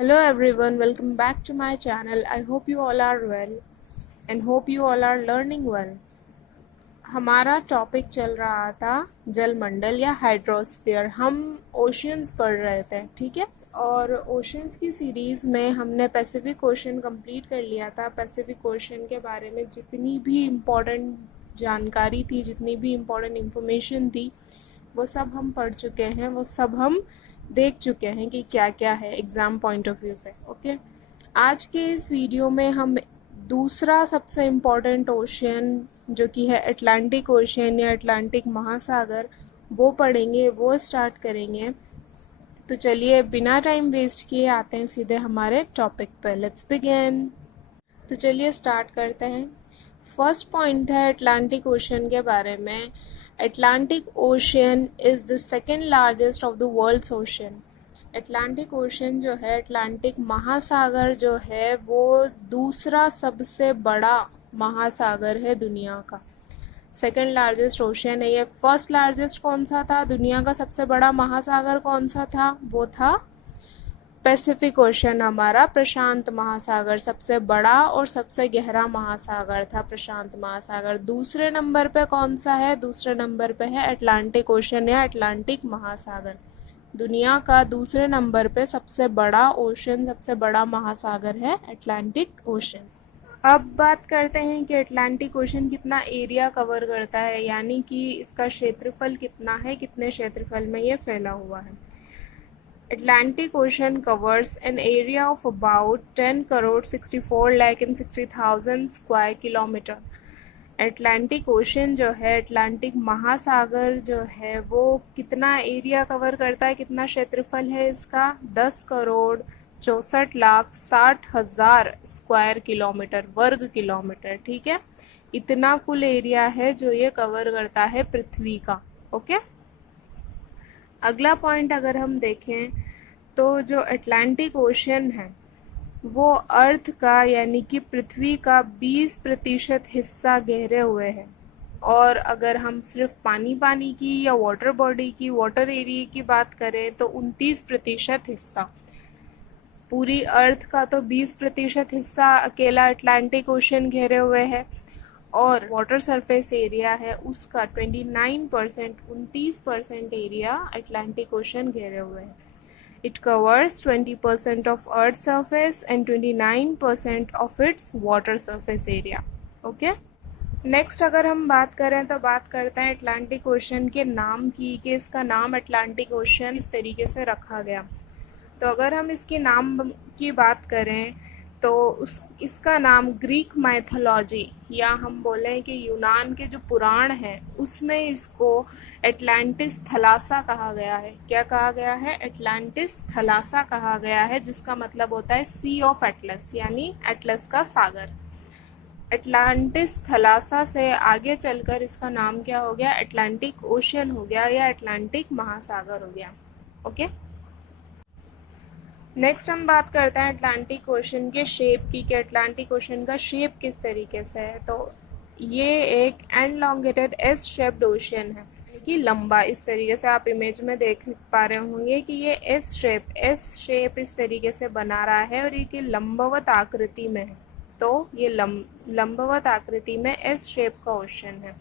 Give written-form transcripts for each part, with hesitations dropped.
Hello everyone, welcome back to my channel. I hope you all are well and hope you all are learning well. हमारा topic चल रहा था जलमंडल या hydrosphere. हम oceans पढ़ रहे थे, ठीक है। और ओशियंस की सीरीज में हमने पैसिफिक ओशन कंप्लीट कर लिया था। पैसिफिक ओशन के बारे में जितनी भी इम्पोर्टेंट जानकारी थी, जितनी भी इम्पोर्टेंट इंफॉर्मेशन थी, वो सब हम पढ़ चुके हैं, वो सब हम देख चुके हैं कि क्या क्या है एग्ज़ाम पॉइंट ऑफ व्यू से। ओके, आज के इस वीडियो में हम दूसरा सबसे इम्पॉर्टेंट ओशियन जो कि है अटलांटिक ओशियन या अटलांटिक महासागर, वो पढ़ेंगे, वो स्टार्ट करेंगे। तो चलिए बिना टाइम वेस्ट किए आते हैं सीधे हमारे टॉपिक पर। Let's begin. तो चलिए स्टार्ट करते हैं। फर्स्ट पॉइंट है अटलांटिक ओशियन के बारे में। Atlantic Ocean is the second largest of the world's ocean. Atlantic Ocean जो है, अटलांटिक महासागर जो है, वो दूसरा सबसे बड़ा महासागर है दुनिया का। सेकेंड लार्जेस्ट ओशियन है ये। फर्स्ट लार्जेस्ट कौन सा था? दुनिया का सबसे बड़ा महासागर कौन सा था? वो था पैसिफिक ओशन, हमारा प्रशांत महासागर। सबसे बड़ा और सबसे गहरा महासागर था प्रशांत महासागर। दूसरे नंबर पे कौन सा है? दूसरे नंबर पे है अटलांटिक ओशन या अटलांटिक महासागर। दुनिया का दूसरे नंबर पे सबसे बड़ा ओशन, सबसे बड़ा महासागर है अटलांटिक ओशन। अब बात करते हैं कि अटलांटिक ओशन कितना एरिया कवर करता है, यानी कि इसका क्षेत्रफल कितना है, कितने क्षेत्रफल में ये फैला हुआ है। Atlantic Ocean covers an area of about 10 crore 64 lakh and 60,000 square kilometer. Atlantic ocean जो है, अटलांटिक महासागर जो है, वो कितना एरिया कवर करता है, कितना क्षेत्रफल है इसका? 10 करोड़ 64 लाख 60,000 स्क्वायर किलोमीटर, वर्ग किलोमीटर, ठीक है। इतना कुल एरिया है जो ये कवर करता है पृथ्वी का। ओके, अगला पॉइंट अगर हम देखें तो जो अटलांटिक ओशन है वो अर्थ का, यानी कि पृथ्वी का 20% हिस्सा घेरे हुए है। और अगर हम सिर्फ पानी की या वाटर बॉडी की, वाटर एरिया की बात करें तो 29% हिस्सा। पूरी अर्थ का तो 20% हिस्सा अकेला अटलांटिक ओशन घेरे हुए है, और वाटर सरफेस एरिया है उसका 29%, 29% एरिया अटलांटिक ओशन घेरे हुए है। It covers 20% of earth surface and 29% of its water surface area. Okay, next अगर हम बात करें तो बात करते हैं अटलांटिक ओशन के नाम की, कि इसका नाम अटलांटिक ओशन इस तरीके से रखा गया। तो अगर हम इसके नाम की बात करें तो इसका नाम ग्रीक माइथोलॉजी, या हम बोलें कि यूनान के जो पुराण हैं उसमें इसको एटलांटिस थलासा कहा गया है। क्या कहा गया है? एटलांटिस थलासा कहा गया है, जिसका मतलब होता है सी ऑफ एटलस, यानी एटलस का सागर। एटलांटिस थलासा से आगे चलकर इसका नाम क्या हो गया? अटलांटिक ओशन हो गया या अटलांटिक महासागर हो गया। ओके, नेक्स्ट हम बात करते हैं अटलांटिक ओशन के शेप की, कि अटलांटिक ओशन का शेप किस तरीके से है। तो ये एक एनलॉन्गेटेड एस शेप्ड ओशन है, कि लंबा, इस तरीके से आप इमेज में देख पा रहे होंगे कि ये एस शेप इस तरीके से बना रहा है, और ये लंबवत आकृति में है। तो ये लंबवत आकृति में एस शेप का ओशन है,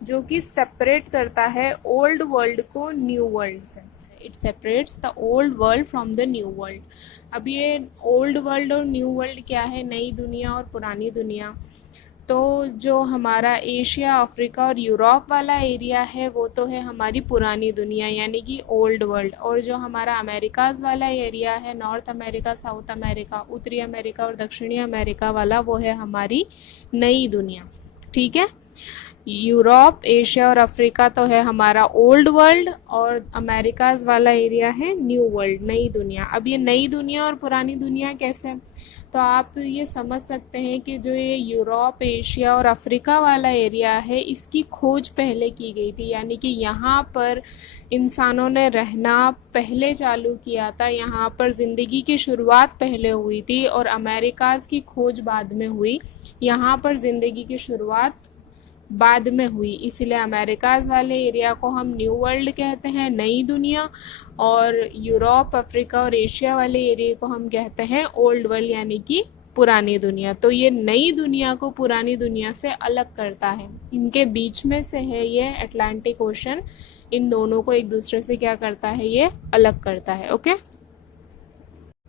जो कि सेपरेट करता है ओल्ड वर्ल्ड को न्यू वर्ल्ड से। It separates the old world from the new world. अब ये ओल्ड वर्ल्ड और न्यू वर्ल्ड क्या है? नई दुनिया और पुरानी दुनिया। तो जो हमारा एशिया, अफ्रीका और यूरोप वाला एरिया है वो तो है हमारी पुरानी दुनिया, यानी कि ओल्ड वर्ल्ड। और जो हमारा अमेरिकाज वाला एरिया है, नॉर्थ अमेरिका, साउथ अमेरिका, उत्तरी अमेरिका और दक्षिणी अमेरिका वाला, वो है हमारी नई दुनिया, ठीक है। यूरोप, एशिया और अफ्रीका तो है हमारा ओल्ड वर्ल्ड, और अमेरिकाज वाला एरिया है न्यू वर्ल्ड, नई दुनिया। अब ये नई दुनिया और पुरानी दुनिया कैसे? तो आप ये समझ सकते हैं कि जो ये यूरोप, एशिया और अफ्रीका वाला एरिया है, इसकी खोज पहले की गई थी, यानी कि यहाँ पर इंसानों ने रहना पहले चालू किया था, यहाँ पर ज़िंदगी की शुरुआत पहले हुई थी, और अमेरिकाज की खोज बाद में हुई। यहाँ पर ज़िंदगी की शुरुआत बाद में हुई, इसलिए अमेरिकाज वाले एरिया को हम न्यू वर्ल्ड कहते हैं, नई दुनिया, और यूरोप, अफ्रीका और एशिया वाले एरिया को हम कहते हैं ओल्ड वर्ल्ड, यानी कि पुरानी दुनिया। तो ये नई दुनिया को पुरानी दुनिया से अलग करता है, इनके बीच में से है ये अटलांटिक ओशन, इन दोनों को एक दूसरे से क्या करता है, ये अलग करता है। ओके,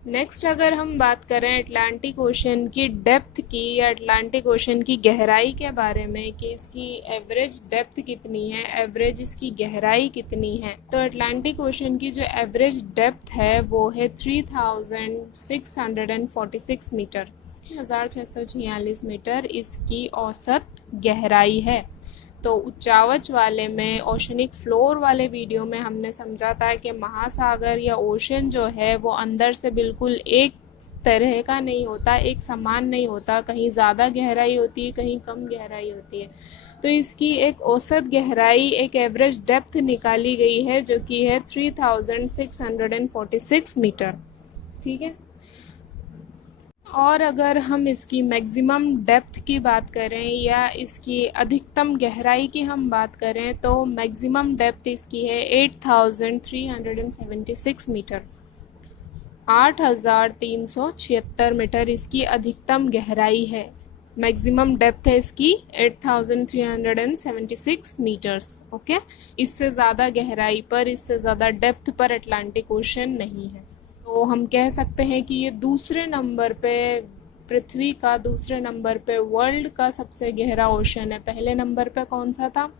नेक्स्ट अगर हम बात करें अटलांटिक ओशन की डेप्थ की या अटलांटिक ओशन की गहराई के बारे में कि इसकी एवरेज डेप्थ कितनी है, एवरेज इसकी गहराई कितनी है, तो अटलांटिक ओशन की जो एवरेज डेप्थ है वो है 3646 मीटर, 1646 मीटर इसकी औसत गहराई है। तो उच्चावच वाले में, ओशनिक फ्लोर वाले वीडियो में हमने समझा था कि महासागर या ओशन जो है वो अंदर से बिल्कुल एक तरह का नहीं होता, एक समान नहीं होता, कहीं ज़्यादा गहराई होती है, कहीं कम गहराई होती है। तो इसकी एक औसत गहराई, एक एवरेज डेप्थ निकाली गई है जो कि है 3646 मीटर। ठीक है, और अगर हम इसकी मैक्सिमम डेप्थ की बात करें या इसकी अधिकतम गहराई की हम बात करें तो मैक्सिमम डेप्थ इसकी है 8376 मीटर, 8376 मीटर इसकी अधिकतम गहराई है। मैक्सिमम डेप्थ है इसकी 8376 मीटर्स। ओके, इससे ज़्यादा गहराई पर, इससे ज़्यादा डेप्थ पर अटलांटिक ओशन नहीं है। तो हम कह सकते हैं कि ये दूसरे नंबर पे पृथ्वी का, दूसरे नंबर पे वर्ल्ड का सबसे गहरा ओशन है। पहले नंबर पे कौन सा था?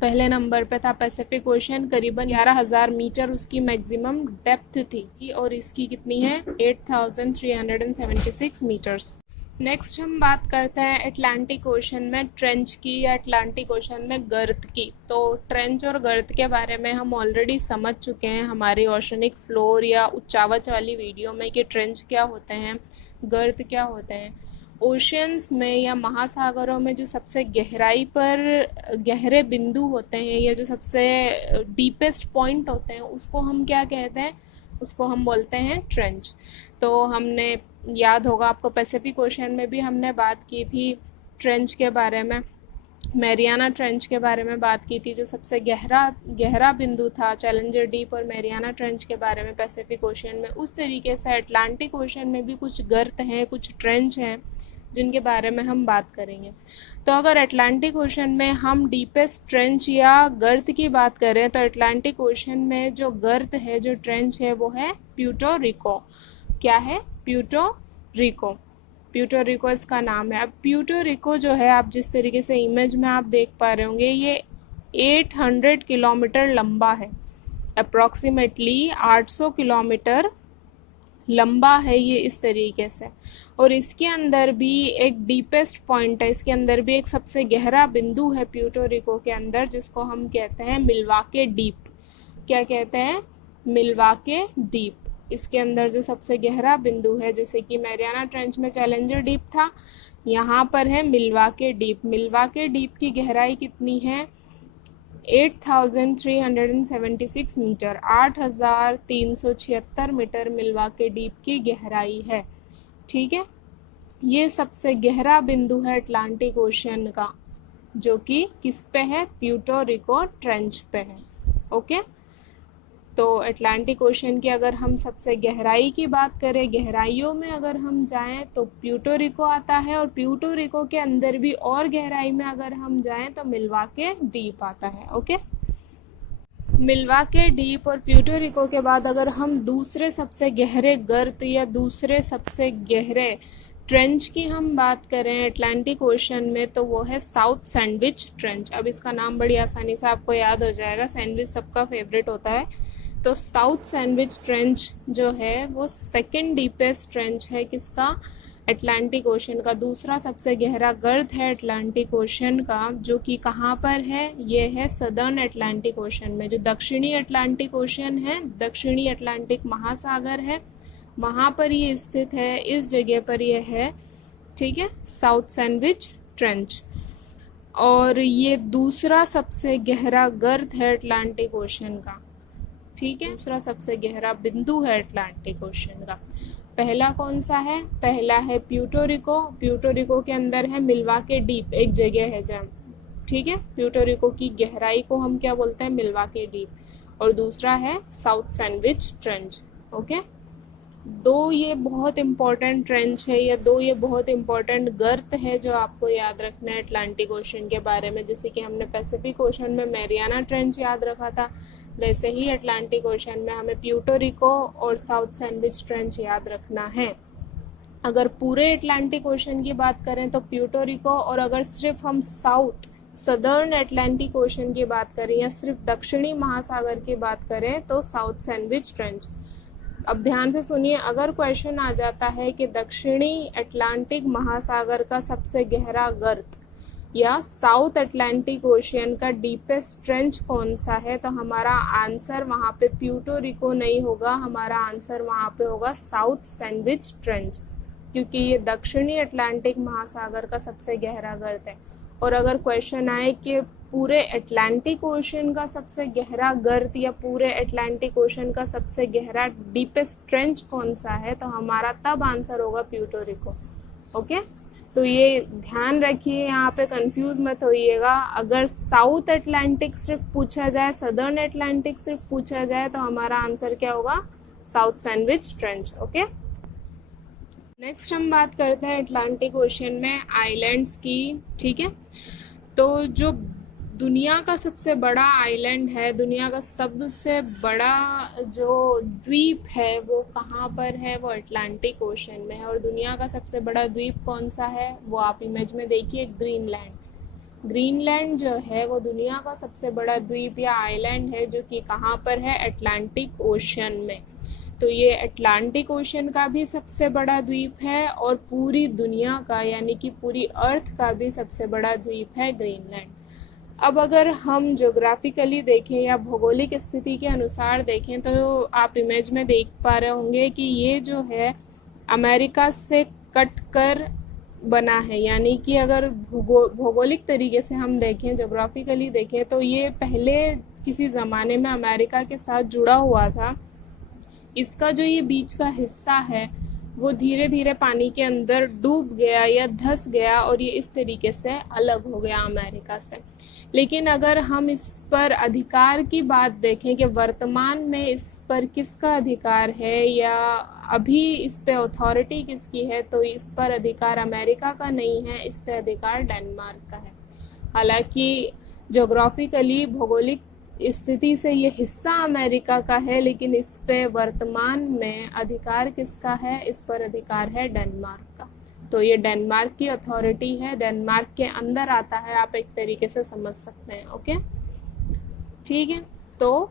पहले नंबर पे था पैसिफिक ओशन, करीबन 11,000 मीटर उसकी मैक्सिमम डेप्थ थी, और इसकी कितनी है 8376 मीटर्स। नेक्स्ट हम बात करते हैं अटलांटिक ओशन में ट्रेंच की या अटलांटिक ओशन में गर्त की। तो ट्रेंच और गर्त के बारे में हम ऑलरेडी समझ चुके हैं हमारी ओशनिक फ्लोर या उच्चावच वाली वीडियो में कि ट्रेंच क्या होते हैं, गर्त क्या होते हैं। ओशियंस में या महासागरों में जो सबसे गहराई पर गहरे बिंदु होते हैं या जो सबसे डीपेस्ट पॉइंट होते हैं उसको हम क्या कहते हैं, उसको हम बोलते हैं ट्रेंच। तो हमने, याद होगा आपको, पैसिफिक ओशन में भी हमने बात की थी ट्रेंच के बारे में, मैरियाना ट्रेंच के बारे में बात की थी, जो सबसे गहरा बिंदु था चैलेंजर डीप और मैरियाना ट्रेंच के बारे में पैसिफिक ओशन में। उस तरीके से अटलांटिक ओशन में भी कुछ गर्त हैं, कुछ ट्रेंच हैं जिनके बारे में हम बात करेंगे। तो अगर अटलांटिक ओशन में हम डीपेस्ट ट्रेंच या गर्त की बात करें तो अटलांटिक ओशन में जो गर्त है, जो ट्रेंच है, वो है प्यूर्टो रिको। क्या है? Puerto Rico. प्यूर्टो रिको इसका नाम है। अब प्यूर्टो रिको जो है, आप जिस तरीके से इमेज में आप देख पा रहे होंगे, ये 800 किलोमीटर लंबा है, अप्रॉक्सीमेटली 800 किलोमीटर लंबा है ये इस तरीके से। और इसके अंदर भी एक डीपेस्ट पॉइंट है, इसके अंदर भी एक सबसे गहरा बिंदु है प्यूर्टो रिको के अंदर, जिसको हम कहते हैं मिल्वाके डीप। क्या कहते हैं? मिल्वाके डीप। इसके अंदर जो सबसे गहरा बिंदु है, जैसे कि मैरियाना ट्रेंच में चैलेंजर डीप था, यहाँ पर है मिल्वाके डीप। मिल्वाके डीप की गहराई कितनी है? 8376 मीटर, 8376 मीटर मिल्वाके डीप की गहराई है। ठीक है, ये सबसे गहरा बिंदु है अटलांटिक ओशन का, जो कि किस पे है? प्यूर्टो रिको ट्रेंच पे है। ओके, तो अटलांटिक ओशन की अगर हम सबसे गहराई की बात करें, गहराइयों में अगर हम जाएं तो प्यूर्टो रिको आता है, और प्यूर्टो रिको के अंदर भी और गहराई में अगर हम जाएं तो मिल्वाके डीप आता है। ओके, मिल्वाके डीप और प्यूर्टो रिको के बाद अगर हम दूसरे सबसे गहरे गर्त या दूसरे सबसे गहरे ट्रेंच की हम बात करें अटलांटिक ओशन में, तो वो है साउथ सैंडविच ट्रेंच। अब इसका नाम बड़ी आसानी से आपको याद हो जाएगा, सैंडविच सबका फेवरेट होता है। तो साउथ सैंडविच ट्रेंच जो है वो सेकंड डीपेस्ट ट्रेंच है किसका? अटलांटिक ओशन का। दूसरा सबसे गहरा गर्त है अटलांटिक ओशन का, जो कि कहाँ पर है? ये है सदर्न अटलांटिक ओशन में। जो दक्षिणी अटलांटिक ओशन है, दक्षिणी अटलांटिक महासागर है, वहाँ पर ये स्थित है, इस जगह पर ये है। ठीक है, साउथ सैंडविच ट्रेंच। और ये दूसरा सबसे गहरा गर्त है अटलांटिक ओशन का। ठीक है, दूसरा सबसे गहरा बिंदु है अटलांटिक ओशन का। पहला कौन सा है? पहला है प्यूर्टो रिको। प्यूर्टो रिको के अंदर है मिल्वाके डीप, एक जगह है जहाँ ठीक है। प्यूर्टो रिको की गहराई को हम क्या बोलते हैं, मिल्वाकी डीप। और दूसरा है साउथ सैंडविच ट्रेंच। ओके, दो ये बहुत इंपॉर्टेंट ट्रेंच है, या दो ये बहुत इंपॉर्टेंट गर्त है जो आपको याद रखना है अटलांटिक ओशन के बारे में। जैसे कि हमने पैसिफिक ओशन में मैरियाना ट्रेंच याद रखा था, वैसे ही अटलांटिक ओशन में हमें प्यूर्टो रिको और साउथ सैंडविच ट्रेंच याद रखना है। अगर पूरे अटलांटिक ओशन की बात करें तो प्यूर्टो रिको, और अगर सिर्फ हम साउथ सदर्न अटलांटिक ओशन की बात करें या सिर्फ दक्षिणी महासागर की बात करें तो साउथ सैंडविच ट्रेंच। अब ध्यान से सुनिए, अगर क्वेश्चन आ जाता है कि दक्षिणी अटलांटिक महासागर का सबसे गहरा गर्त या साउथ अटलांटिक ओशियन का डीपेस्ट ट्रेंच कौन सा है, तो हमारा आंसर वहां पे प्यूर्टो रिको नहीं होगा, हमारा आंसर वहां पे होगा साउथ सैंडविच ट्रेंच, क्योंकि ये दक्षिणी अटलांटिक महासागर का सबसे गहरा गर्त है। और अगर क्वेश्चन आए कि पूरे अटलांटिक ओशन का सबसे गहरा गर्त या पूरे अटलांटिक ओशन का सबसे गहरा डीपेस्ट ट्रेंच कौन सा है, तो हमारा तब आंसर होगा प्यूर्टो रिको। ओके, तो ये ध्यान रखिए, यहाँ पे कंफ्यूज मत होइएगा। अगर साउथ अटलांटिक सिर्फ पूछा जाए, सदर्न अटलांटिक सिर्फ पूछा जाए, तो हमारा आंसर क्या होगा, south sandwich trench. Okay, next हम बात करते हैं अटलांटिक ओशन में आइलैंड्स की। ठीक है, तो जो दुनिया का सबसे बड़ा आइलैंड है, दुनिया का सबसे बड़ा जो द्वीप है वो कहाँ पर है, वो अटलांटिक ओशन में है। और दुनिया का सबसे बड़ा द्वीप कौन सा है, वो आप इमेज में देखिए, ग्रीनलैंड। ग्रीनलैंड जो है वो दुनिया का सबसे बड़ा द्वीप या आइलैंड है, जो कि कहाँ पर है, अटलांटिक ओशन में। तो ये अटलांटिक ओशन का भी सबसे बड़ा द्वीप है और पूरी दुनिया का यानी कि पूरी अर्थ का भी सबसे बड़ा द्वीप है ग्रीनलैंड। अब अगर हम ज्योग्राफिकली देखें या भौगोलिक स्थिति के अनुसार देखें तो आप इमेज में देख पा रहे होंगे कि ये जो है अमेरिका से कट कर बना है, यानी कि अगर भौगोलिक तरीके से हम देखें, ज्योग्राफिकली देखें, तो ये पहले किसी ज़माने में अमेरिका के साथ जुड़ा हुआ था। इसका जो ये बीच का हिस्सा है वो धीरे धीरे पानी के अंदर डूब गया या धंस गया और ये इस तरीके से अलग हो गया अमेरिका से। लेकिन अगर हम इस पर अधिकार की बात देखें कि वर्तमान में इस पर किसका अधिकार है या अभी इस पे अथॉरिटी किसकी है, तो इस पर अधिकार अमेरिका का नहीं है, इस पे अधिकार डेनमार्क का है। हालांकि ज्योग्राफिकली भौगोलिक स्थिति से ये हिस्सा अमेरिका का है, लेकिन इस पे वर्तमान में अधिकार किसका है, इस पर अधिकार है डेनमार्क का। तो ये डेनमार्क की अथॉरिटी है, डेनमार्क के अंदर आता है, आप एक तरीके से समझ सकते हैं। ओके, ठीक है। तो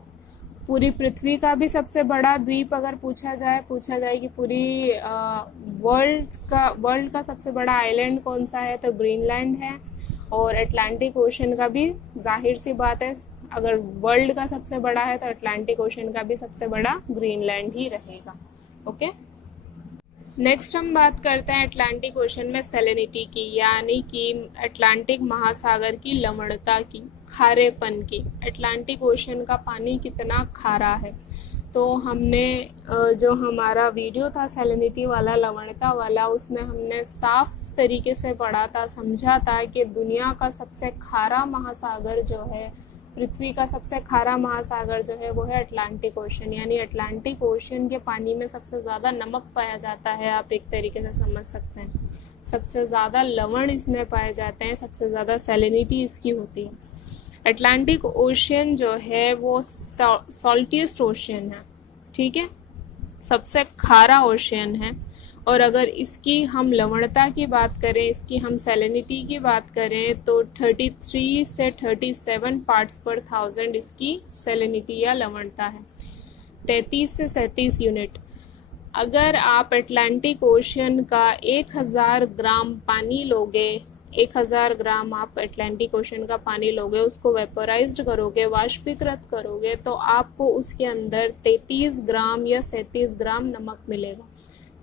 पूरी पृथ्वी का भी सबसे बड़ा द्वीप अगर पूछा जाए कि पूरी वर्ल्ड का सबसे बड़ा आइलैंड कौन सा है, तो ग्रीनलैंड है। और अटलांटिक ओशन का भी जाहिर सी बात है, अगर वर्ल्ड का सबसे बड़ा है तो अटलांटिक ओशन का भी सबसे बड़ा ग्रीनलैंड ही रहेगा। ओके, नेक्स्ट हम बात करते हैं अटलांटिक ओशन में सैलिनिटी की, यानी कि अटलांटिक महासागर की लवणता की, खारेपन की। अटलांटिक ओशन का पानी कितना खारा है, तो हमने जो हमारा वीडियो था सैलिनिटी वाला, लवणता वाला, उसमें हमने साफ तरीके से पढ़ा था, समझा था कि दुनिया का सबसे खारा महासागर जो है, पृथ्वी का सबसे खारा महासागर जो है वो है अटलांटिक ओशन। यानी अटलांटिक ओशन के पानी में सबसे ज़्यादा नमक पाया जाता है, आप एक तरीके से समझ सकते हैं। सबसे ज़्यादा लवण इसमें पाए जाते हैं, सबसे ज़्यादा सैलिनिटी इसकी होती है। अटलांटिक ओशन जो है वो सॉल्टिएस्ट ओशन है, ठीक है, सबसे खारा ओशन है। और अगर इसकी हम लवणता की बात करें, इसकी हम सैलिनिटी की बात करें, तो 33 से 37 पार्ट्स पर थाउजेंड इसकी सैलिनिटी या लवणता है, 33 से 37 यूनिट। अगर आप अटलांटिक ओशन का 1000 ग्राम पानी लोगे, 1000 ग्राम आप अटलांटिक ओशन का पानी लोगे, उसको वेपोराइज्ड करोगे, वाष्पीकृत करोगे, तो आपको उसके अंदर 33 ग्राम या 37 ग्राम नमक मिलेगा।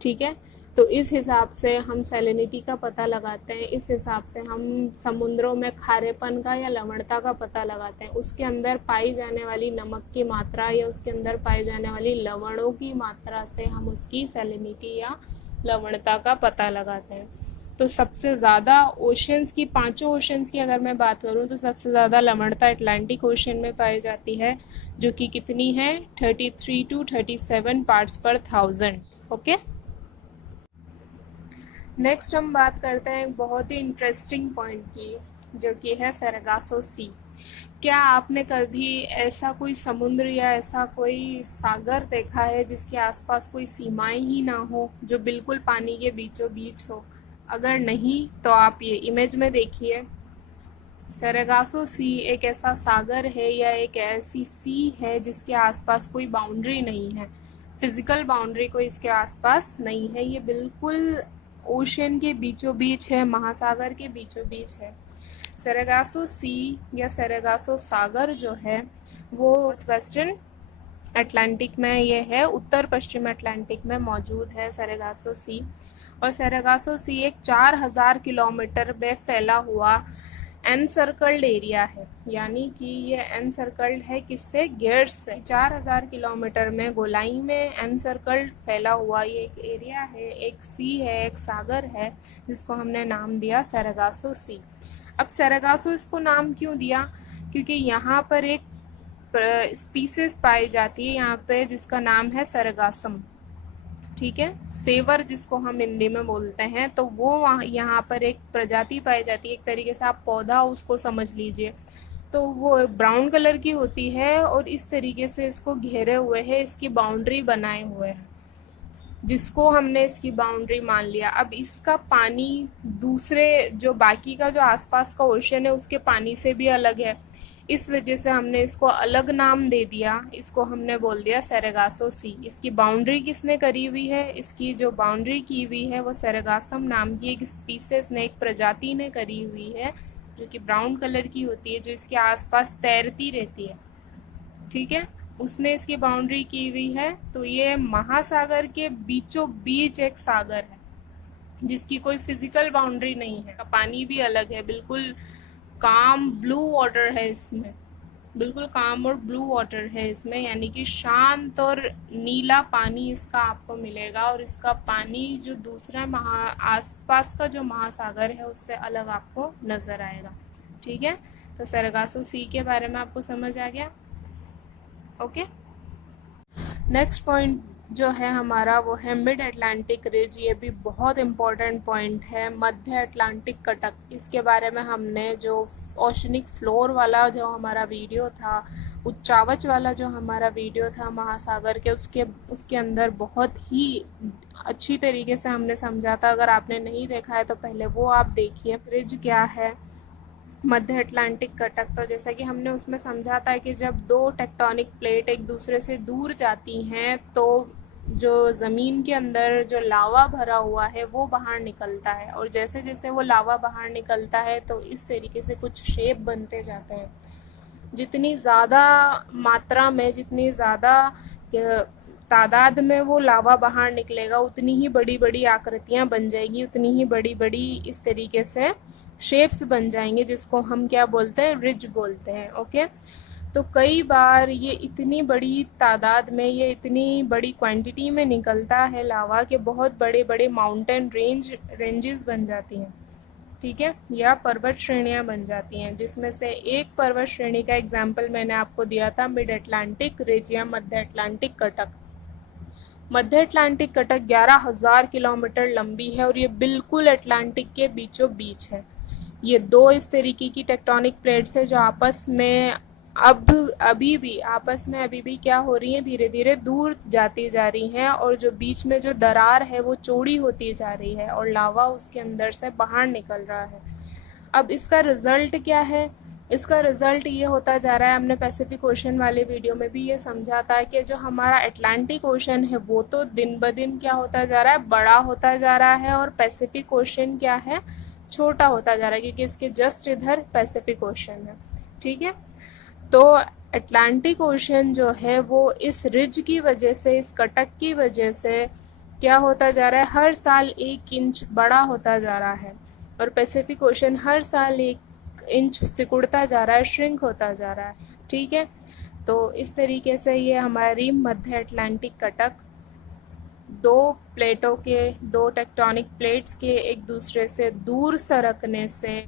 ठीक है, तो इस हिसाब से हम सैलिनिटी का पता लगाते हैं, इस हिसाब से हम समुद्रों में खारेपन का या लवणता का पता लगाते हैं। उसके अंदर पाई जाने वाली नमक की मात्रा या उसके अंदर पाई जाने वाली लवणों की मात्रा से हम उसकी सैलिनिटी या लवणता का पता लगाते हैं। तो सबसे ज़्यादा ओशंस की, पांचों ओशंस की अगर मैं बात करूँ तो सबसे ज़्यादा लवणता अटलांटिक ओशन में पाई जाती है, जो कि कितनी है 33 to 37 पार्ट्स पर थाउजेंड। ओके, नेक्स्ट हम बात करते हैं एक बहुत ही इंटरेस्टिंग पॉइंट की, जो कि है सरेगासो सी। क्या आपने कभी ऐसा कोई समुद्र या ऐसा कोई सागर देखा है जिसके आसपास कोई सीमाएं ही ना हो, जो बिल्कुल पानी के बीचों बीच हो? अगर नहीं तो आप ये इमेज में देखिए। सरेगासो सी एक ऐसा सागर है या एक ऐसी सी है जिसके आसपास कोई बाउंड्री नहीं है, फिजिकल बाउंड्री कोई इसके आसपास नहीं है। ये बिल्कुल ओशन के बीचों बीच है, महासागर के बीचों बीच है। सरेगासो सी या सरेगासो सागर जो है वो नॉर्थ वेस्टर्न अटलांटिक में ये है, उत्तर पश्चिम अटलांटिक में मौजूद है सरेगासो सी। और सरेगासो सी एक 4000 किलोमीटर में फैला हुआ एनसर्कल्ड एरिया है, यानी कि ये एनसर्कल्ड है किससे? गेट्स से। 4000 किलोमीटर में गोलाई में एनसर्कल्ड फैला हुआ ये एक एरिया है, एक सी है, एक सागर है, जिसको हमने नाम दिया सरेगासो सी। अब सरेगासो इसको नाम क्यों दिया? क्योंकि यहाँ पर एक स्पीसीज पाई जाती है यहाँ पे जिसका नाम है सरेगासम, ठीक है, सेवर जिसको हम हिंदी में बोलते हैं। तो वो यहाँ पर एक प्रजाति पाई जाती है, एक तरीके से आप पौधा उसको समझ लीजिए। तो वो ब्राउन कलर की होती है और इस तरीके से इसको घेरे हुए है, इसकी बाउंड्री बनाए हुए है, जिसको हमने इसकी बाउंड्री मान लिया। अब इसका पानी दूसरे जो बाकी का जो आसपास का ओशन है उसके पानी से भी अलग है, इस वजह से हमने इसको अलग नाम दे दिया, इसको हमने बोल दिया सरेगासो सी। इसकी बाउंड्री किसने करी हुई है? इसकी जो बाउंड्री की हुई है वो सरेगासम नाम की एक स्पीसीज ने, एक प्रजाति ने करी हुई है, जो कि ब्राउन कलर की होती है, जो इसके आसपास तैरती रहती है, ठीक है, उसने इसकी बाउंड्री की हुई है। तो ये महासागर के बीचों बीच एक सागर है जिसकी कोई फिजिकल बाउंड्री नहीं है, पानी भी अलग है, बिल्कुल काम ब्लू वाटर है इसमें, बिल्कुल काम और ब्लू वाटर है इसमें, यानी कि शांत और नीला पानी इसका आपको मिलेगा। और इसका पानी जो दूसरा आसपास का जो महासागर है उससे अलग आपको नजर आएगा, ठीक है। तो सरेगासो सी के बारे में आपको समझ आ गया। ओके, नेक्स्ट पॉइंट जो है हमारा वो है मिड अटलांटिक रिज। ये भी बहुत इम्पोर्टेंट पॉइंट है, मध्य अटलांटिक कटक। इसके बारे में हमने जो ओशनिक फ्लोर वाला जो हमारा वीडियो था, उच्चावच वाला जो हमारा वीडियो था महासागर के, उसके अंदर बहुत ही अच्छी तरीके से हमने समझा था। अगर आपने नहीं देखा है तो पहले वो आप देखिए। रिज क्या है, मध्य अटलांटिक कटक। तो जैसा कि हमने उसमें समझा था कि जब दो टेक्टोनिक प्लेट एक दूसरे से दूर जाती हैं तो जो ज़मीन के अंदर जो लावा भरा हुआ है वो बाहर निकलता है, और जैसे जैसे वो लावा बाहर निकलता है तो इस तरीके से कुछ शेप बनते जाते हैं। जितनी ज़्यादा मात्रा में, जितनी ज़्यादा तादाद में वो लावा बाहर निकलेगा, उतनी ही बड़ी बड़ी आकृतियां बन जाएगी, उतनी ही बड़ी बड़ी इस तरीके से शेप्स बन जाएंगे, जिसको हम क्या बोलते हैं? रिज बोलते हैं। ओके, तो कई बार ये इतनी बड़ी तादाद में, ये इतनी बड़ी क्वांटिटी में निकलता है लावा के बहुत बड़े बड़े माउंटेन रेंजेस बन जाती हैं, ठीक है, या पर्वत श्रेणियां बन जाती हैं, जिसमें से एक पर्वत श्रेणी का एग्जाम्पल मैंने आपको दिया था मिड अटलांटिक रिज या मध्य अटलांटिक कटक। मध्य अटलांटिक कटक 11,000 किलोमीटर लंबी है और ये बिल्कुल अटलांटिक के बीचों बीच है। ये दो इस तरीके की टेक्टोनिक प्लेट्स है जो आपस में अभी भी क्या हो रही है? धीरे धीरे दूर जाती जा रही हैं, और जो बीच में जो दरार है वो चौड़ी होती जा रही है और लावा उसके अंदर से बाहर निकल रहा है। अब इसका रिजल्ट क्या है? इसका रिजल्ट ये होता जा रहा है, हमने पैसिफिक ओशन वाले वीडियो में भी ये समझा था कि जो हमारा अटलांटिक ओशन है वो तो दिन ब दिन क्या होता जा रहा है? बड़ा होता जा रहा है, और पैसिफिक ओशन क्या है? छोटा होता जा रहा है, क्योंकि इसके जस्ट इधर पैसिफिक ओशन है, ठीक है। तो अटलांटिक ओशन जो है वो इस रिज की वजह से, इस कटक की वजह से क्या होता जा रहा है? हर साल 1 इंच बड़ा होता जा रहा है, और पैसिफिक ओशन हर साल 1 इंच सिकुड़ता जा रहा है, श्रिंक होता जा रहा है, ठीक है। तो इस तरीके से ये हमारी मध्य अटलांटिक कटक दो प्लेटों के, दो टेक्टोनिक प्लेट्स के एक दूसरे से दूर सरकने से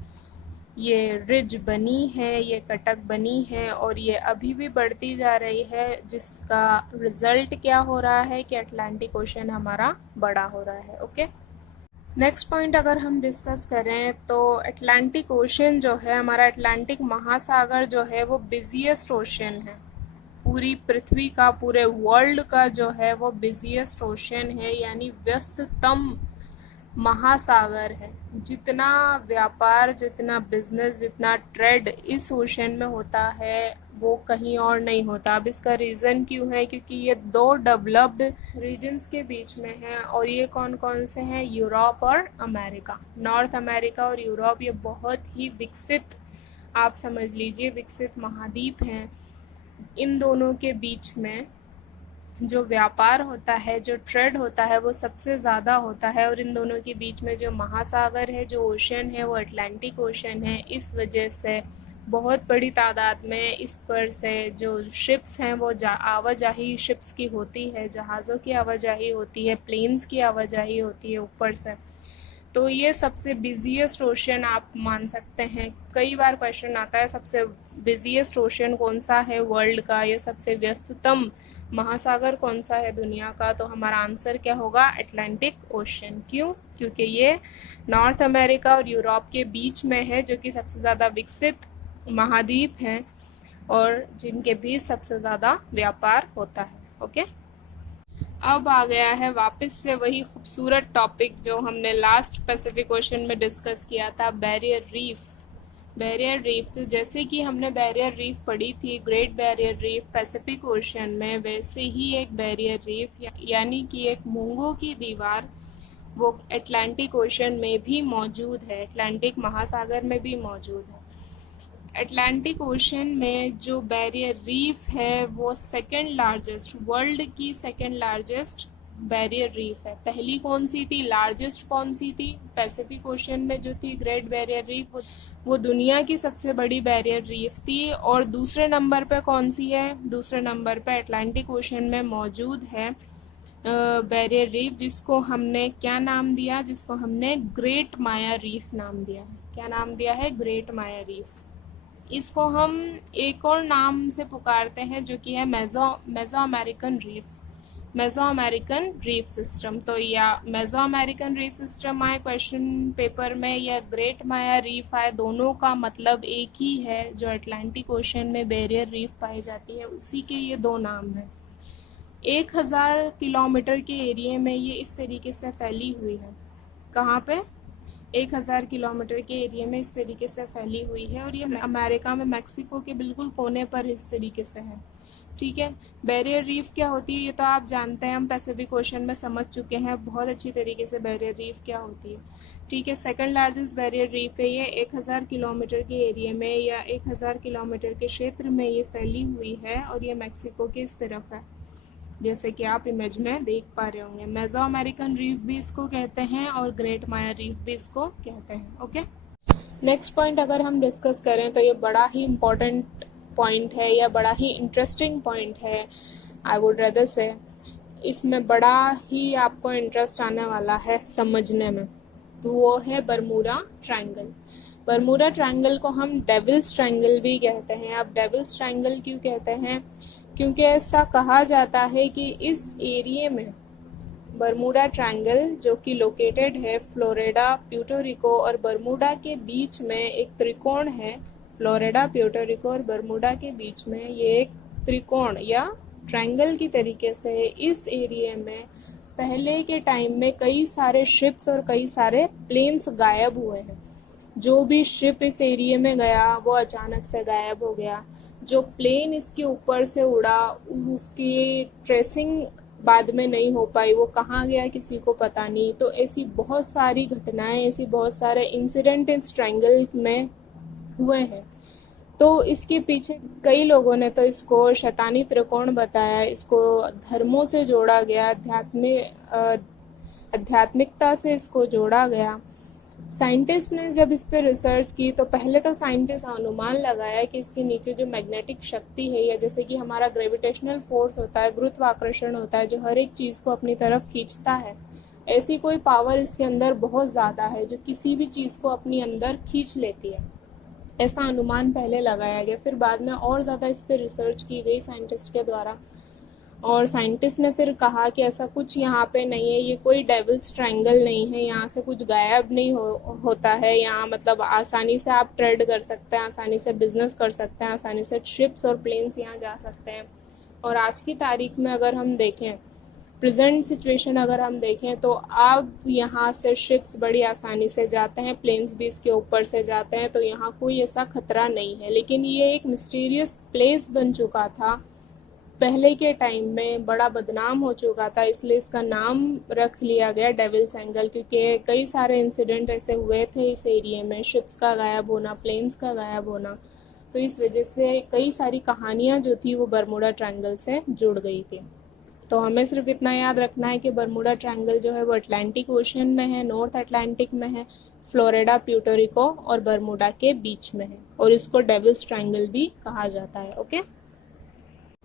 ये रिज बनी है, ये कटक बनी है और ये अभी भी बढ़ती जा रही है, जिसका रिजल्ट क्या हो रहा है कि अटलांटिक ओशन हमारा बड़ा हो रहा है। ओके, नेक्स्ट पॉइंट अगर हम डिस्कस करें तो अटलांटिक ओशन जो है, हमारा अटलांटिक महासागर जो है वो बिजिएस्ट ओशन है। पूरी पृथ्वी का, पूरे वर्ल्ड का जो है वो बिजिएस्ट ओशन है, यानी व्यस्ततम महासागर है। जितना व्यापार, जितना बिजनेस, जितना ट्रेड इस ओशन में होता है वो कहीं और नहीं होता। अब इसका रीज़न क्यों है? क्योंकि ये दो डेवलप्ड रीजन्स के बीच में है, और ये कौन कौन से हैं? यूरोप और अमेरिका। नॉर्थ अमेरिका और यूरोप ये बहुत ही विकसित, आप समझ लीजिए विकसित महाद्वीप हैं। इन दोनों के बीच में जो व्यापार होता है, जो ट्रेड होता है वो सबसे ज़्यादा होता है, और इन दोनों के बीच में जो महासागर है, जो ओशन है, वो अटलांटिक ओशन है। इस वजह से बहुत बड़ी तादाद में इस पर से जो शिप्स हैं वो आवाजाही शिप्स की होती है, जहाज़ों की आवाजाही होती है, प्लेन्स की आवाजाही होती है ऊपर से। तो ये सबसे बिजिएस्ट ओशन आप मान सकते हैं। कई बार क्वेश्चन आता है सबसे बिजिएस्ट ओशन कौन सा है वर्ल्ड का, या सबसे व्यस्ततम महासागर कौन सा है दुनिया का, तो हमारा आंसर क्या होगा? Atlantic ocean. क्यों? क्योंकि ये नॉर्थ अमेरिका और यूरोप के बीच में है, जो कि सबसे ज़्यादा विकसित महाद्वीप हैं और जिनके बीच सबसे ज़्यादा व्यापार होता है। ओके, अब आ गया है वापस से वही खूबसूरत टॉपिक जो हमने लास्ट पैसिफिक ओशन में डिस्कस किया था, बैरियर रीफ। बैरियर रीफ, तो जैसे कि हमने बैरियर रीफ पढ़ी थी, great barrier reef Pacific ocean में, वैसे ही एक बैरियर रीफ यानी कि एक मूंगों की दीवार वो अटलांटिक ओशन में भी मौजूद है, अटलांटिक महासागर में भी मौजूद है। अटलांटिक ओशन में जो बैरियर रीफ है वो सेकंड लार्जेस्ट, वर्ल्ड की सेकंड लार्जेस्ट बैरियर रीफ है। पहली कौन सी थी, लार्जेस्ट कौन सी थी? पैसिफिक ओशन में जो थी ग्रेट बैरियर रीफ, वो दुनिया की सबसे बड़ी बैरियर रीफ थी। और दूसरे नंबर पे कौन सी है? दूसरे नंबर पे अटलांटिक ओशन में मौजूद है बैरियर रीफ, जिसको हमने क्या नाम दिया? जिसको हमने ग्रेट माया रीफ नाम दिया है। क्या नाम दिया है? ग्रेट माया रीफ। इसको हम एक और नाम से पुकारते हैं जो कि है meso American reef, meso American reef system. तो या मेसो अमेरिकन रीफ सिस्टम आए क्वेश्चन पेपर में, या ग्रेट माया रीफ आए, दोनों का मतलब एक ही है। जो अटलांटिक ओशन में बैरियर रीफ पाई जाती है उसी के ये दो नाम हैं। 1000 किलोमीटर के एरिया में ये इस तरीके से फैली हुई है। कहाँ पे? 1000 किलोमीटर के एरिया में इस तरीके से फैली हुई है, और ये अमेरिका में मैक्सिको के बिल्कुल कोने पर इस तरीके से है। ठीक है, बैरियर रीफ क्या होती है ये तो आप जानते हैं, हम पैसिफिक ओशन में समझ चुके हैं बहुत अच्छी तरीके से बैरियर रीफ क्या होती है। ठीक है, सेकंड लार्जेस्ट बैरियर रीफ है ये, 1000 किलोमीटर के एरिया में या 1000 किलोमीटर के क्षेत्र में ये फैली हुई है, और ये मैक्सिको के इस तरफ है, जैसे कि आप इमेज में देख पा रहे होंगे। मेसो अमेरिकन रीफ भी इसको कहते हैं और ग्रेट माया रीफ भी इसको कहते हैं। ओके, नेक्स्ट पॉइंट अगर हम डिस्कस करें तो ये बड़ा ही इम्पोर्टेंट पॉइंट है, या बड़ा ही इंटरेस्टिंग पॉइंट है, आई वुड रेदर से। इसमें बड़ा ही आपको इंटरेस्ट आने वाला है समझने में, तो वो है बरमूडा ट्रायंगल। बरमूडा ट्रायंगल को हम डेविल्स ट्रायंगल भी कहते हैं। अब डेविल्स ट्रायंगल क्यों कहते हैं? क्योंकि ऐसा कहा जाता है कि इस एरिया में बरमूडा ट्रायंगल जो कि लोकेटेड है फ्लोरिडा, प्यूर्टो रिको और बरमूडा के बीच में एक त्रिकोण है। फ्लोरिडा, प्यूर्टो रिको और बरमूडा के बीच में ये एक त्रिकोण या ट्रायंगल की तरीके से इस एरिया में पहले के टाइम में कई सारे शिप्स और कई सारे प्लेन्स गायब हुए हैं। जो भी शिप इस एरिया में गया वो अचानक से गायब हो गया। जो प्लेन इसके ऊपर से उड़ा उसकी ट्रेसिंग बाद में नहीं हो पाई, वो कहाँ गया किसी को पता नहीं। तो ऐसी बहुत सारी घटनाएं, ऐसी बहुत सारे इंसिडेंट इस ट्रायंगल में हुए हैं। तो इसके पीछे कई लोगों ने तो इसको शैतानी त्रिकोण बताया, इसको धर्मों से जोड़ा गया, आध्यात्मिकता से इसको जोड़ा गया। साइंटिस्ट ने जब इस पे रिसर्च की तो पहले तो साइंटिस्ट अनुमान लगाया कि इसके नीचे जो मैग्नेटिक शक्ति है, या जैसे कि हमारा ग्रेविटेशनल फोर्स होता है, गुरुत्वाकर्षण होता है जो हर एक चीज़ को अपनी तरफ खींचता है, ऐसी कोई पावर इसके अंदर बहुत ज़्यादा है जो किसी भी चीज़ को अपनी अंदर खींच लेती है। ऐसा अनुमान पहले लगाया गया, फिर बाद में और ज़्यादा इस पर रिसर्च की गई साइंटिस्ट के द्वारा, और साइंटिस्ट ने फिर कहा कि ऐसा कुछ यहाँ पे नहीं है, ये कोई डेविल्स ट्रायंगल नहीं है, यहाँ से कुछ गायब नहीं होता है, यहाँ मतलब आसानी से आप ट्रेड कर सकते हैं, आसानी से बिजनेस कर सकते हैं, आसानी से शिप्स और प्लेन्स यहाँ जा सकते हैं। और आज की तारीख में अगर हम देखें, प्रेजेंट सिचुएशन अगर हम देखें, तो अब यहाँ से शिप्स बड़ी आसानी से जाते हैं, प्लेन्स भी इसके ऊपर से जाते हैं, तो यहाँ कोई ऐसा खतरा नहीं है। लेकिन ये एक मिस्टीरियस प्लेस बन चुका था, पहले के टाइम में बड़ा बदनाम हो चुका था, इसलिए इसका नाम रख लिया गया डेविल्स एंगल, क्योंकि कई सारे इंसिडेंट ऐसे हुए थे इस एरिया में, शिप्स का गायब होना, प्लेन्स का गायब होना, तो इस वजह से कई सारी कहानियां जो थी वो बरमूडा ट्रायंगल से जुड़ गई थी। तो हमें सिर्फ इतना याद रखना है कि बरमूडा ट्रायंगल जो है वो अटलांटिक ओशन में है, नॉर्थ अटलांटिक में है, फ्लोरिडा, प्यूर्टोरिको और बरमूडा के बीच में है, और इसको डेविल्स ट्रायंगल भी कहा जाता है। ओके,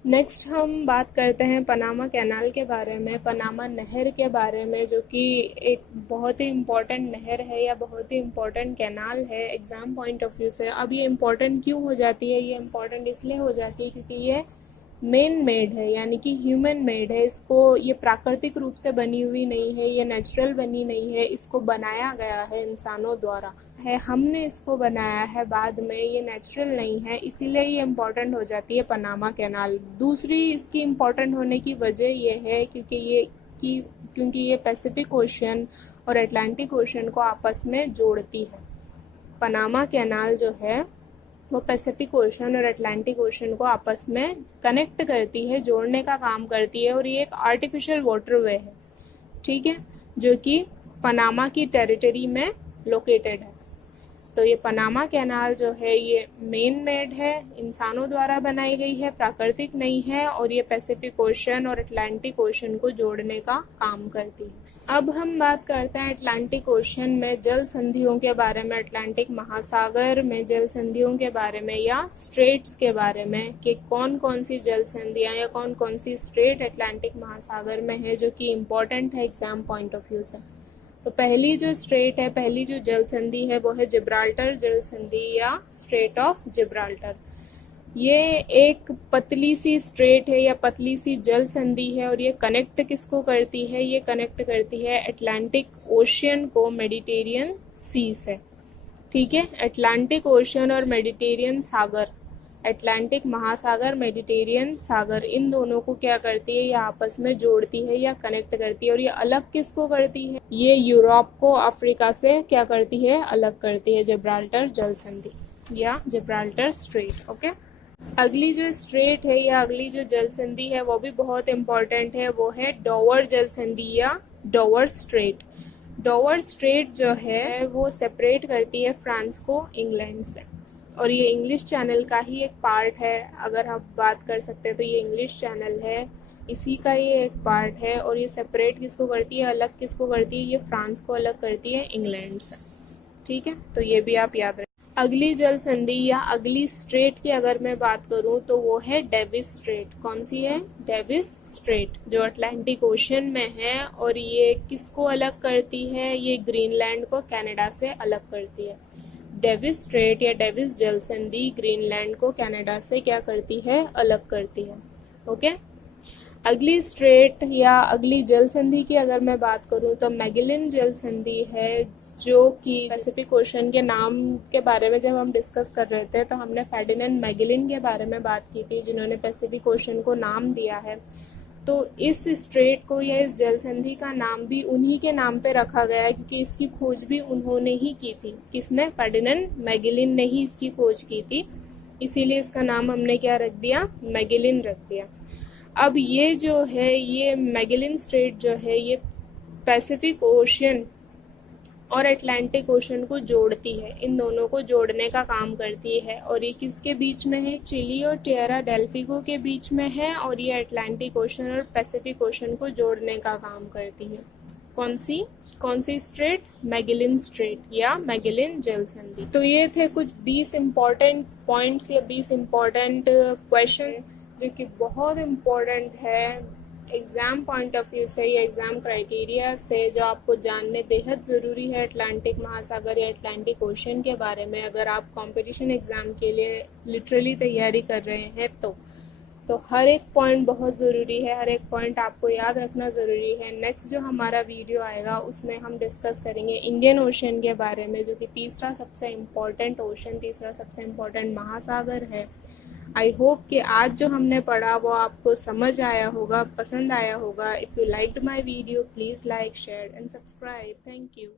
नेक्स्ट हम बात करते हैं पनामा कैनाल के बारे में, पनामा नहर के बारे में, जो कि एक बहुत ही इम्पोर्टेंट नहर है या बहुत ही इम्पोर्टेंट कैनाल है एग्ज़ाम पॉइंट ऑफ व्यू से। अब ये इम्पोर्टेंट क्यों हो जाती है? ये इम्पोर्टेंट इसलिए हो जाती है क्योंकि ये मेन मेड है, यानी कि ह्यूमन मेड है। इसको ये प्राकृतिक रूप से बनी हुई नहीं है, ये नेचुरल बनी नहीं है, इसको बनाया गया है इंसानों द्वारा है, हमने इसको बनाया है बाद में, ये नेचुरल नहीं है, इसीलिए ये इम्पोर्टेंट हो जाती है पनामा कैनाल। दूसरी इसकी इम्पोर्टेंट होने की वजह ये है क्योंकि ये पैसिफिक ओशन और अटलांटिक ओशन को आपस में जोड़ती है। पनामा कैनाल जो है वो पैसिफिक ओशन और अटलांटिक ओशन को आपस में कनेक्ट करती है, जोड़ने का काम करती है, और ये एक आर्टिफिशियल वाटरवे है, ठीक है, जो कि पनामा की टेरिटरी में लोकेटेड है। तो ये पनामा कैनाल जो है ये मेन मेड है, इंसानों द्वारा बनाई गई है, प्राकृतिक नहीं है, और ये पैसिफिक ओशन और अटलांटिक ओशन को जोड़ने का काम करती है। अब हम बात करते हैं अटलांटिक ओशन में जल संधियों के बारे में, अटलांटिक महासागर में जल संधियों के बारे में या स्ट्रेट्स के बारे में, कि कौन कौन सी जल संधियां या कौन कौन सी स्ट्रेट अटलांटिक महासागर में है जो कि इम्पोर्टेंट है एग्जाम पॉइंट ऑफ व्यू से। तो पहली जो स्ट्रेट है, पहली जो जल संधि है वो है जिब्राल्टर जल संधि या स्ट्रेट ऑफ जिब्राल्टर। ये एक पतली सी स्ट्रेट है या पतली सी जल संधि है, और ये कनेक्ट किसको करती है? ये कनेक्ट करती है अटलांटिक ओशियन को मेडिटेरियन सी से, ठीक है। अटलांटिक ओशन और मेडिटेरियन सागर, अटलांटिक महासागर, मेडिटेरियन सागर, इन दोनों को क्या करती है? ये आपस में जोड़ती है या कनेक्ट करती है। और ये अलग किसको करती है? ये यूरोप को अफ्रीका से क्या करती है? अलग करती है, जिब्राल्टर जल संधि या जिब्राल्टर स्ट्रेट। ओके, अगली जो स्ट्रेट है या अगली जो जल संधि है वो भी बहुत इंपॉर्टेंट है, वो है डोवर जल संधि या डोवर स्ट्रेट। डोवर स्ट्रेट जो है वो सेपरेट करती है फ्रांस को इंग्लैंड से, और ये इंग्लिश चैनल का ही एक पार्ट है। अगर हम बात कर सकते हैं तो ये इंग्लिश चैनल है, इसी का ये एक पार्ट है। और ये सेपरेट किसको करती है? अलग किसको करती है? ये फ्रांस को अलग करती है इंग्लैंड से, ठीक है। तो ये भी आप याद रखें। अगली जल संधि या अगली स्ट्रेट की अगर मैं बात करूं तो वो है डेविस स्ट्रेट। कौन सी है? डेविस स्ट्रेट, जो अटलांटिक ओशन में है। और ये किसको अलग करती है? ये ग्रीनलैंड को कनाडा से अलग करती है। डेविस स्ट्रेट या डेविस जल संधि ग्रीनलैंड को कनाडा से क्या करती है? अलग करती है। ओके, अगली स्ट्रेट या अगली जल संधि की अगर मैं बात करूं तो मैगेलन जल संधि है, जो कि पैसिफिक ओशन के नाम के बारे में जब हम डिस्कस कर रहे थे तो हमने फर्डिनेंड मैगेलन के बारे में बात की थी, जिन्होंने पैसिफिक ओशन को नाम दिया है। तो इस स्ट्रेट को या इस जल संधि का नाम भी उन्हीं के नाम पे रखा गया है, क्योंकि इसकी खोज भी उन्होंने ही की थी। किसने? फर्डिनेंड मैगेलन ने ही इसकी खोज की थी, इसीलिए इसका नाम हमने क्या रख दिया? मैगेलन रख दिया। अब ये जो है, ये मैगेलन स्ट्रेट जो है, ये पैसिफिक ओशन और अटलांटिक ओशन को जोड़ती है, इन दोनों को जोड़ने का काम करती है। और ये किसके बीच में है? चिली और टिएरा डेल्फिको के बीच में है, और ये अटलांटिक ओशन और पैसिफिक ओशन को जोड़ने का काम करती है। कौन सी? कौन सी स्ट्रेट? मैगेलन स्ट्रेट या मैगेलन जल संधि। तो ये थे कुछ 20 इम्पोर्टेंट पॉइंट्स या 20 इम्पोर्टेंट क्वेश्चन जो कि बहुत इम्पोर्टेंट है एग्ज़ाम पॉइंट ऑफ व्यू से या एग्ज़ाम क्राइटेरिया से, जो आपको जानने बेहद ज़रूरी है अटलांटिक महासागर या अटलांटिक ओशन के बारे में, अगर आप कंपटीशन एग्ज़ाम के लिए लिटरली तैयारी कर रहे हैं तो हर एक पॉइंट बहुत ज़रूरी है, हर एक पॉइंट आपको याद रखना ज़रूरी है। नेक्स्ट जो हमारा वीडियो आएगा उसमें हम डिस्कस करेंगे इंडियन ओशन के बारे में, जो कि तीसरा सबसे इम्पोर्टेंट ओशन, तीसरा सबसे इम्पोर्टेंट महासागर है। आई होप कि आज जो हमने पढ़ा वो आपको समझ आया होगा, पसंद आया होगा। If you liked my video please like, share and subscribe. Thank you.